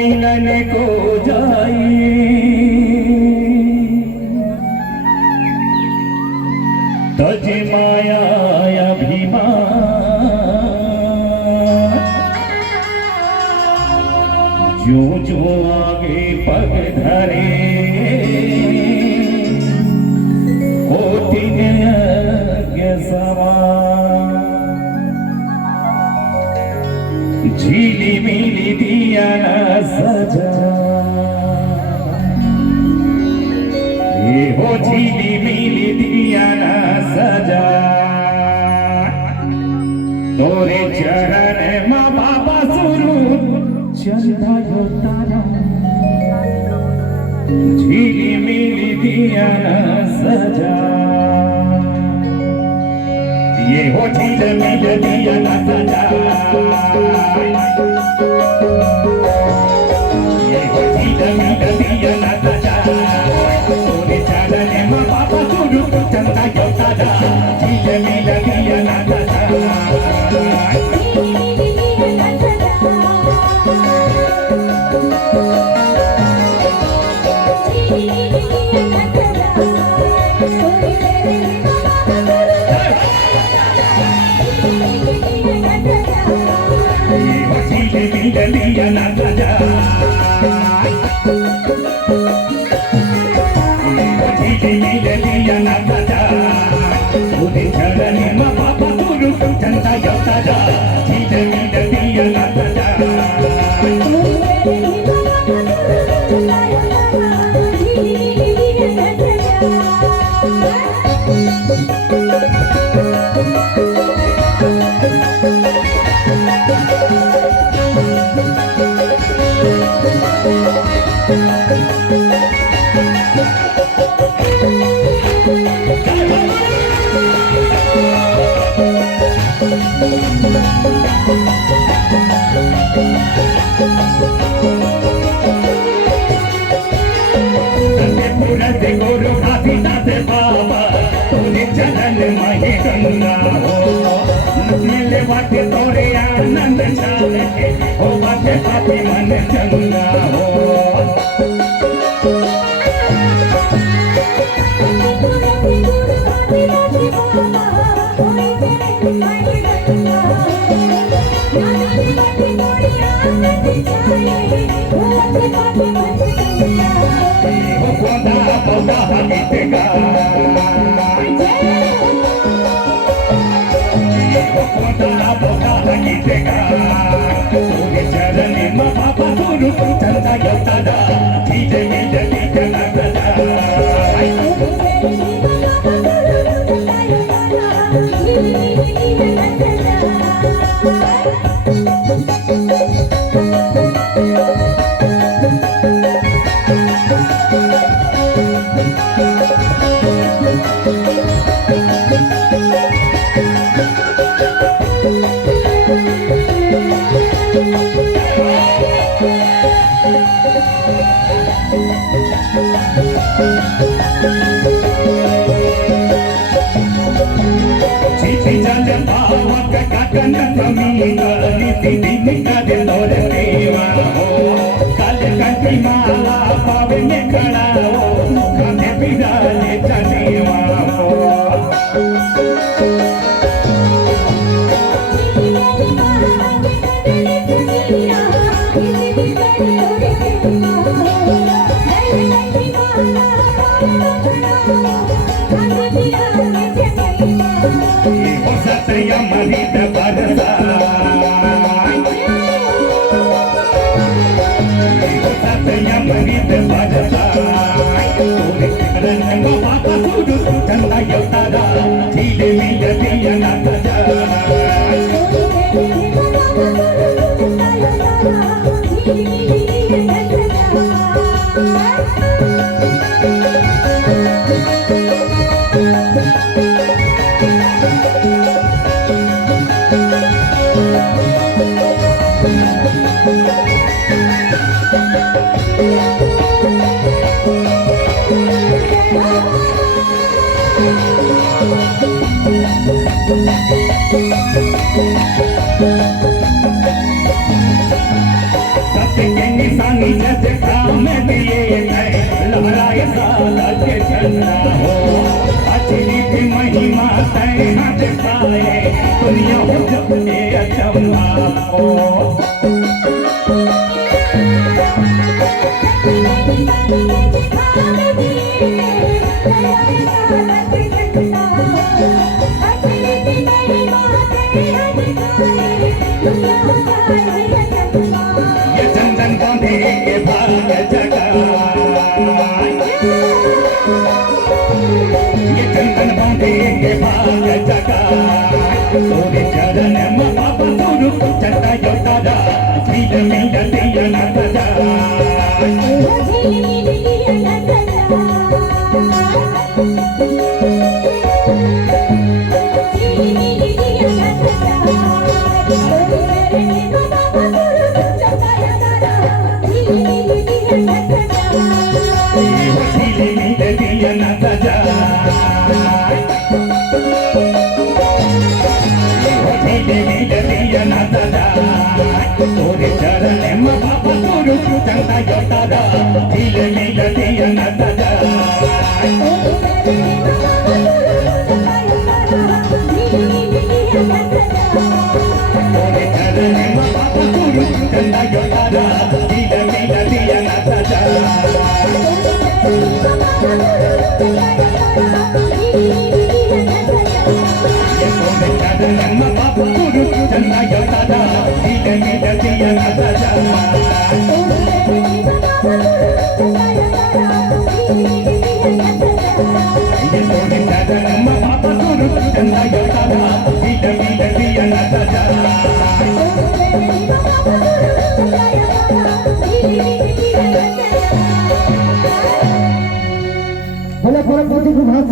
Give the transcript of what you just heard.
मिलन को जाई तज माया अभिमान जो जो आगे पग धरे कोटिन यज्ञ समान झीली मिली दिया न सजा ये हो झीली मिली दिया न सजा तोरे चरण माँ बाबा सुरू चंदा जो तारा झीली मिली दिया न सजा ये हो झील मिल दिया न सजा ये हो झील मिल दिया न सजा तोरे चरण माँ बाबा सुरू चंदा जो तारा झील मिल दिया न सजा दिया ना सजा दिया ना सजा पूरे चरण माँ बाबा गुरु चंदा जो सजा दिया ना सजा गुरु आदिनाथ बाबा तोरे चरण माही गंगा हो मिले बाटे तोरे आनंद छाले हो बाटे पापी मन चंगा हो चरण माँ बाबा गुरु चंदा जो सजा धीरे मिले धीरे न माला पावे में खड़ा हो मुखाने बिराले चलेवा हो सतया मरिद बरसा मरीद बजता तोरे चरण माँ बाबा गुरु चंदा जो तारा धीरे मिल दिया ना सजा सत्य निशानी जैसे काम दिए गए लहराए साला के झंडा हो अचली की महिमा तय न दिखाए दुनिया हो जब ये अचंभा हो ये चंदन बांधे के भाग जगा ये चंदन बांधे के भाग जगा तोरे चरण में बाबा गुरु चटा योतारा झील में दिया न सजा तोरे चरण में बाबा गुरु चंदा योतारा दिल में दिया न सजा तोरे चरण में बाबा गुरु चंदा योतारा दिल में दिया न सजा चरण में बाबा गुरु चंदा योतारा दिल में दिया न सजा ये तोरे चरण में बाबा गुरु चंदा योतारा दिल में दिया न सजा भले फरक